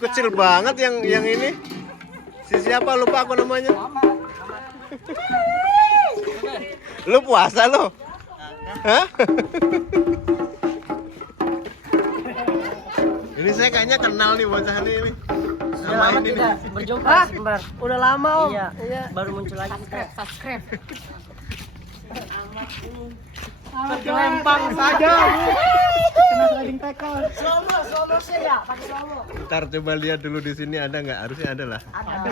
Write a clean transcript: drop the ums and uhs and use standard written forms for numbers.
Kecil banget yang ini. Si siapa lupa aku namanya. Lu puasa lo? Hah? Ini saya kayaknya kenal nih bocah ini. Sama ini nih. Berjumpa Kembar. Udah lama om. Iya. Baru muncul lagi. Subscribe. Lempang saja. Kena sliding tackle. Slow sih ya, pakai slow. Ntar coba lihat dulu di sini ada nggak? Harusnya ada lah. Ada.